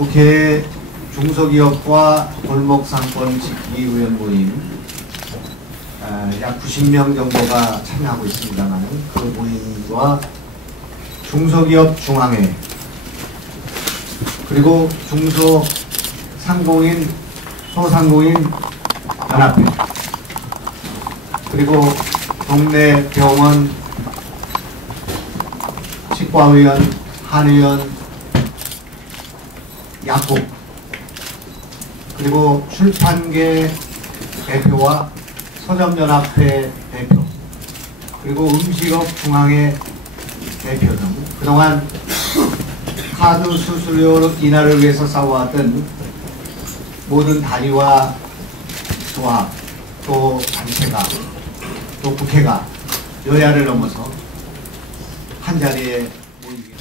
국회 중소기업과 골목상권 지키기위원 모임 약 90명 정도가 참여하고 있습니다만 그 모임과 중소기업 중앙회 그리고 중소상공인 소상공인 연합회 그리고 동네 병원 치과의원 한의원 약국 그리고 출판계 대표와 서점연합회 대표 그리고 음식업 중앙회 대표 등 그동안 카드 수수료 인하를 위해서 싸워왔던 모든 단위와 조합 또 단체가 또 국회가 여야를 넘어서 한자리에 모이게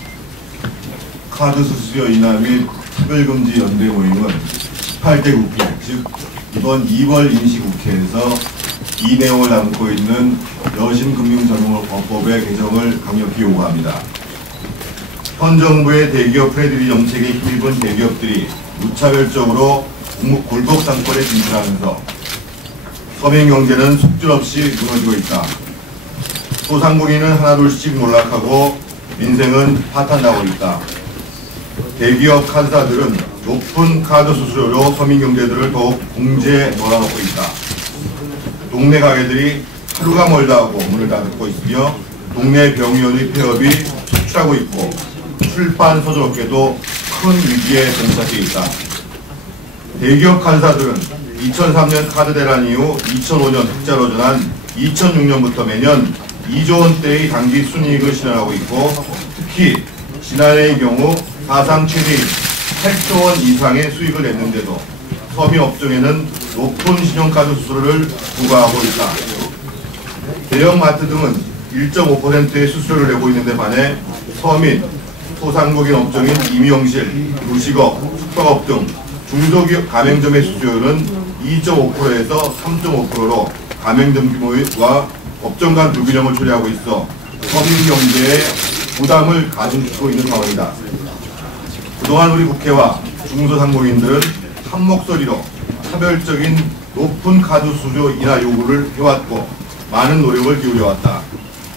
카드 수수료 인하 및 차별금지 연대 모임은 18대 국회, 즉 이번 2월 임시국회에서 이 내용을 담고 있는 여신금융자본법의 개정을 강력히 요구합니다. 현 정부의 대기업 프레드리 정책에 힘입은 대기업들이 무차별적으로 골목상권에 진출하면서 서민경제는 속절없이 무너지고 있다. 소상공인은 하나둘씩 몰락하고 민생은 파탄나고 있다. 대기업 카드사들은 높은 카드 수수료로 서민경제들을 더욱 공제에 몰아넣고 있다. 동네 가게들이 하루가 멀다 하고 문을 닫고 있으며 동네 병의원의 폐업이 속출하고 있고 출판 서적업계도 큰 위기에 봉착해 있다. 대기업 카드사들은 2003년 카드 대란 이후 2005년 흑자로 전환 2006년부터 매년 2조 원대의 당기 순이익을 실현하고 있고 특히 지난해의 경우 사상 최대인 8조 원 이상의 수익을 냈는데도 서민업종에는 높은 신용카드 수수료를 부과하고 있다. 대형마트 등은 1.5%의 수수료를 내고 있는데 반해 서민, 소상공인 업종인 임용실, 요식업, 숙박업 등 중소기업 가맹점의 수수료는 2.5%에서 3.5%로 가맹점 규모와 업종 간 불균형을 초래하고 있어 서민 경제에 부담을 가중시키고 있는 상황이다. 그동안 우리 국회와 중소상공인들은 한 목소리로 차별적인 높은 카드 수수료 인하 요구를 해왔고 많은 노력을 기울여왔다.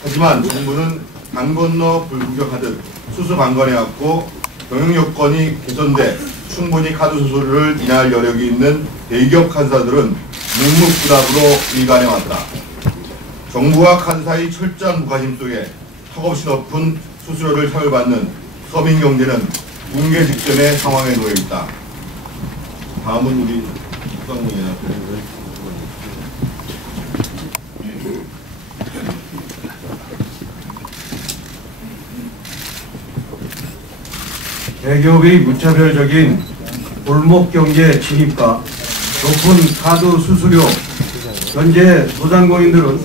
하지만 정부는 강 건너 불구경하듯 수수방관해왔고 경영 여건이 개선돼 충분히 카드 수수료를 인하할 여력이 있는 대기업 카드사들은 묵묵부답으로 일관해왔다. 정부와 카드사의 철저한 무관심 속에 턱없이 높은 수수료를 차별받는 서민경제는 붕괴 직전의 상황에 놓여있다. 다음은 우리 국방부연합회. 대기업의 무차별적인 골목경제 진입과 높은 카드 수수료, 현재 소상공인들은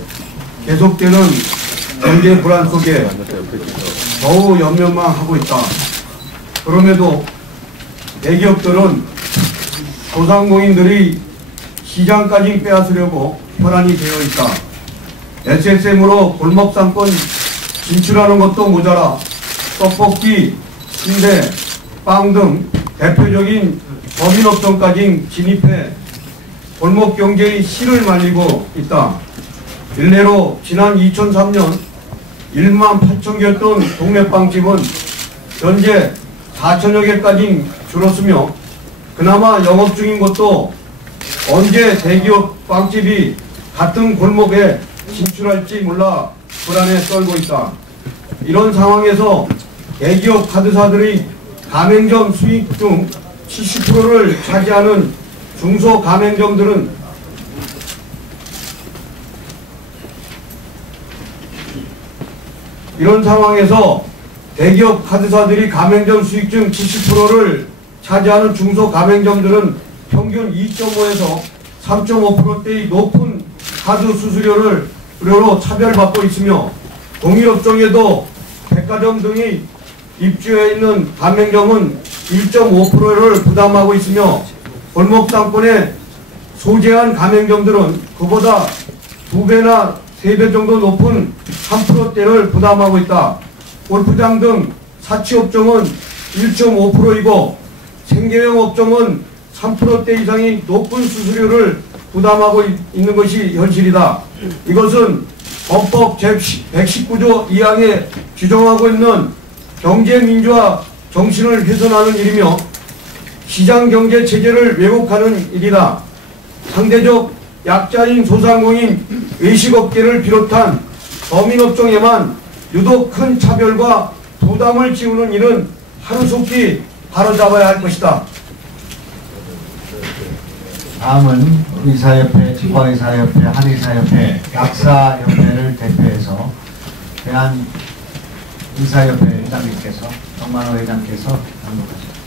계속되는 경제 불안 속에 더욱 연명하고 있다. 그럼에도 대기업들은 소상공인들이 시장까지 빼앗으려고 혈안이 되어 있다. SSM으로 골목상권 진출하는 것도 모자라 떡볶이, 순대, 빵 등 대표적인 법인업종까지 진입해 골목경제의 실을 말리고 있다. 일례로 지난 2003년 1만 8천 개였던 동네 빵집은 현재 4천여 개까지 줄었으며 그나마 영업 중인 곳도 언제 대기업 빵집이 같은 골목에 진출할지 몰라 불안에 떨고 있다. 이런 상황에서 대기업 카드사들의 가맹점 수익 중 70%를 차지하는 중소가맹점들은 이런 상황에서 대기업 카드사들이 가맹점 수익 중 70%를 차지하는 중소가맹점들은 평균 2.5에서 3.5%대의 높은 카드 수수료로 차별받고 있으며 동일업종에도 백화점 등이 입주해 있는 가맹점은 1.5%를 부담하고 있으며 골목상권에 소재한 가맹점들은 그보다 2배나 3배 정도 높은 3%대를 부담하고 있다. 골프장 등 사치업종은 1.5%이고 생계형 업종은 3%대 이상의 높은 수수료를 부담하고 있는 것이 현실이다. 이것은 헌법 제119조 2항에 규정하고 있는 경제민주화 정신을 훼손하는 일이며 시장경제 체제를 왜곡하는 일이다. 상대적 약자인 소상공인 외식업계를 비롯한 서민업종에만 유독 큰 차별과 부담을 지우는 일은 하루속히 바로잡아야 할 것이다. 다음은 의사협회, 치과의사협회, 한의사협회, 약사협회를 대표해서 대한의사협회 회장님께서, 정만호 회장께서 단독하십니다.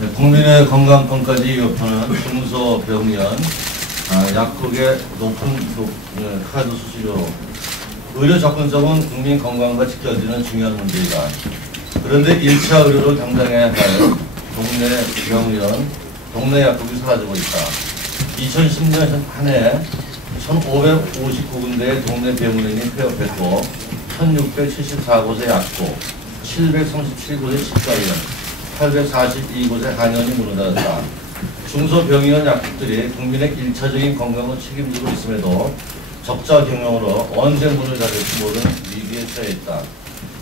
네, 국민의 건강권까지 위협하는 중소병원, 약국의 높은 카드 수수료, 의료 접근성은 국민 건강과 직결되는 중요한 문제이다. 그런데 1차 의료를 담당해야 할 동네 병원, 동네 약국이 사라지고 있다. 2010년 한 해 1,559군데의 동네 병원이 폐업했고 1,674곳의 약국, 737곳의 치과의원, 842곳의 한의원이 문을 닫았다. 중소병의원 약국들이 국민의 1차적인 건강을 책임지고 있음에도 적자 경영으로 언제 문을 닫을지 모르는 위기에 처해 있다.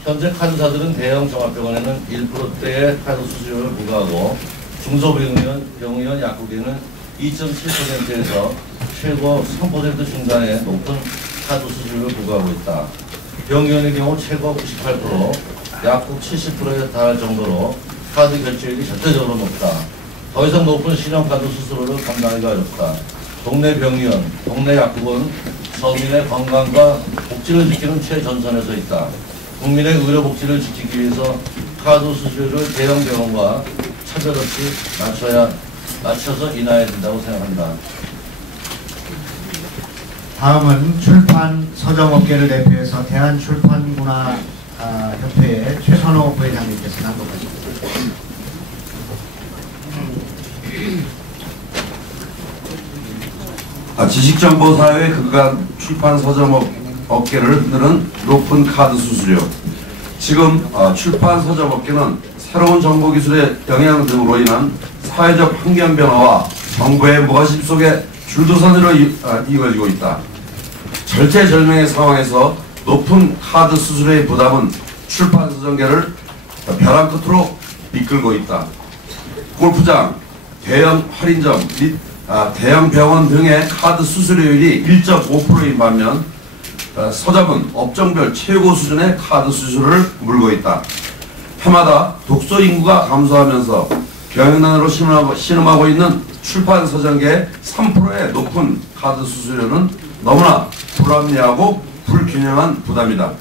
현재 카드사들은 대형 종합병원에는 1%대의 카드 수수료를 부과하고 중소병의원 약국에는 2.7%에서 최고 3% 중간의 높은 카드 수수료를 부과하고 있다. 병의원의 경우 최고 98%, 약국 70%에 달할 정도로 카드 결제율이 절대적으로 높다. 더 이상 높은 신용카드 수수료를 감당하기가 어렵다. 동네 병의원, 동네 약국은 서민의 건강과 복지를 지키는 최전선에 서 있다. 국민의 의료 복지를 지키기 위해서 카드 수수료를 대형 병원과 차별 없이 낮춰서 인하해야 된다고 생각한다. 다음은 출판 서점업계를 대표해서 대한출판문화협회의 최선호 부회장님께서 단독하십니다. 지식정보사회의 그간 출판 서점 업계를 흔드는 높은 카드 수수료. 지금 출판 서점 업계는 새로운 정보기술의 영향 등으로 인한 사회적 환경 변화와 정부의 무관심 속에 줄도선으로 이어지고 있다. 절체절명의 상황에서 높은 카드 수수료의 부담은 출판 서점계를 벼랑 끝으로 이끌고 있다. 골프장, 대형 할인점 및 대형 병원 등의 카드 수수료율이 1.5%인 반면 서점은 업종별 최고 수준의 카드 수수료를 물고 있다. 해마다 독서 인구가 감소하면서 경영난으로 신음하고 있는 출판 서점계의 3%의 높은 카드 수수료는 너무나 불합리하고 불균형한 부담이다.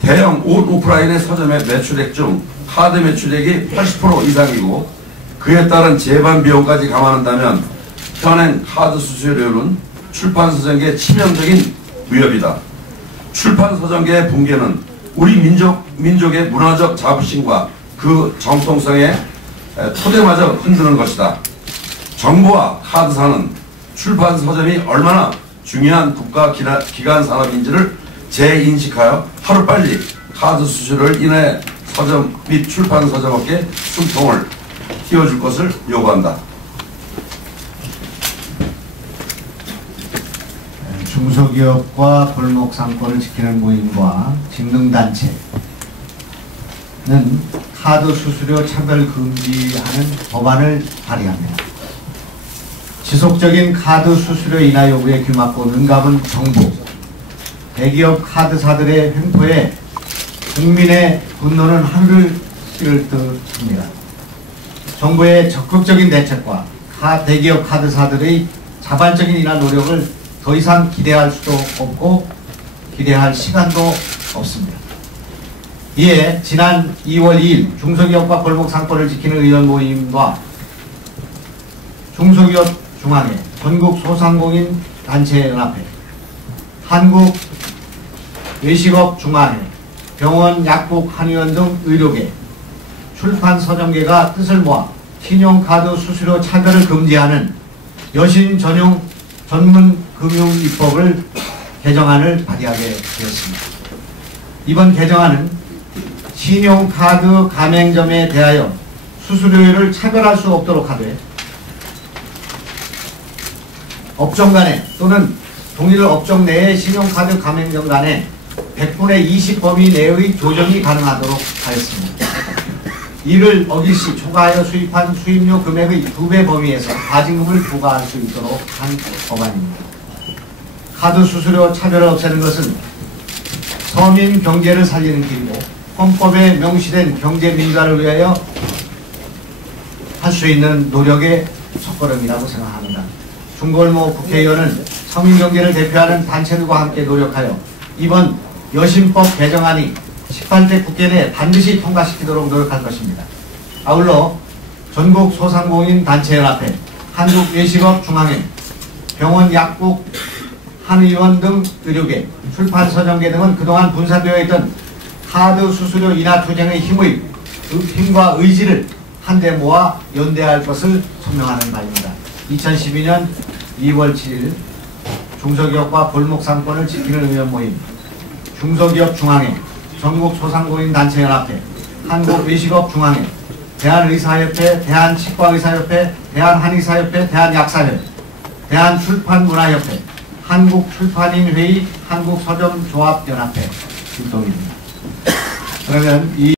대형 오프라인의 서점의 매출액 중 카드 매출액이 80% 이상이고 그에 따른 재반 비용까지 감안한다면 현행 카드 수수료는 출판 서점계의 치명적인 위협이다. 출판 서점계의 붕괴는 우리 민족의 문화적 자부심과 그 정통성의 토대마저 흔드는 것이다. 정부와 카드사는 출판 서점이 얼마나 중요한 국가 기관 산업인지를 재인식하여 하루빨리 카드 수수료를 인해 서점 및 출판 서점업계 숨통을 틔워줄 것을 요구한다. 중소기업과 골목 상권을 지키는 모임과 직능단체는 카드 수수료 차별 금지하는 법안을 발의합니다. 지속적인 카드 수수료 인하 요구에 귀맞고 눈감은 정부, 대기업 카드사들의 횡포에 국민의 분노는 하늘을 찌를 듯합니다. 정부의 적극적인 대책과 대기업 카드사들의 자발적인 인하 노력을 더 이상 기대할 수도 없고 기대할 시간도 없습니다. 이에 지난 2월 2일 중소기업과 골목 상권을 지키는 의원 모임과 중소기업 중앙회, 전국 소상공인 단체 연합회, 한국 외식업 중앙회, 병원, 약국, 한의원 등 의료계, 출판 서점계가 뜻을 모아 신용카드 수수료 차별을 금지하는 여신 전용 전문 금융입법을 개정안을 발의하게 되었습니다. 이번 개정안은 신용카드 가맹점에 대하여 수수료율을 차별할 수 없도록 하되 업종 간에 또는 동일 업종 내의 신용카드 가맹점 간에 100분의 20 범위 내의 조정이 가능하도록 하였습니다. 이를 어길 시 초과하여 수입한 수입료 금액의 2배 범위에서 과징금을 부과할 수 있도록 한 법안입니다. 카드 수수료 차별을 없애는 것은 서민 경제를 살리는 길이고 헌법에 명시된 경제 민주화를 위하여 할 수 있는 노력의 첫걸음이라고 생각합니다. 중골모 국회의원은 서민 경제를 대표하는 단체들과 함께 노력하여 이번 여신법 개정안이 18대 국회 내 반드시 통과시키도록 노력할 것입니다. 아울러 전국 소상공인 단체연합회, 한국외식업중앙회, 병원 약국 한의원 등 의료계, 출판 서점계 등은 그동안 분산되어 있던 카드 수수료 인하 투쟁의 힘과 의지를 한데 모아 연대할 것을 선명하는 바입니다. 2012년 2월 7일 중소기업과 골목상권을 지키는 의원 모임, 중소기업중앙회, 전국소상공인단체연합회, 한국외식업중앙회, 대한의사협회, 대한치과의사협회, 대한한의사협회, 대한약사협회, 대한출판문화협회, 한국출판인회의, 한국서점조합연합회 출동입니다. 그러면 이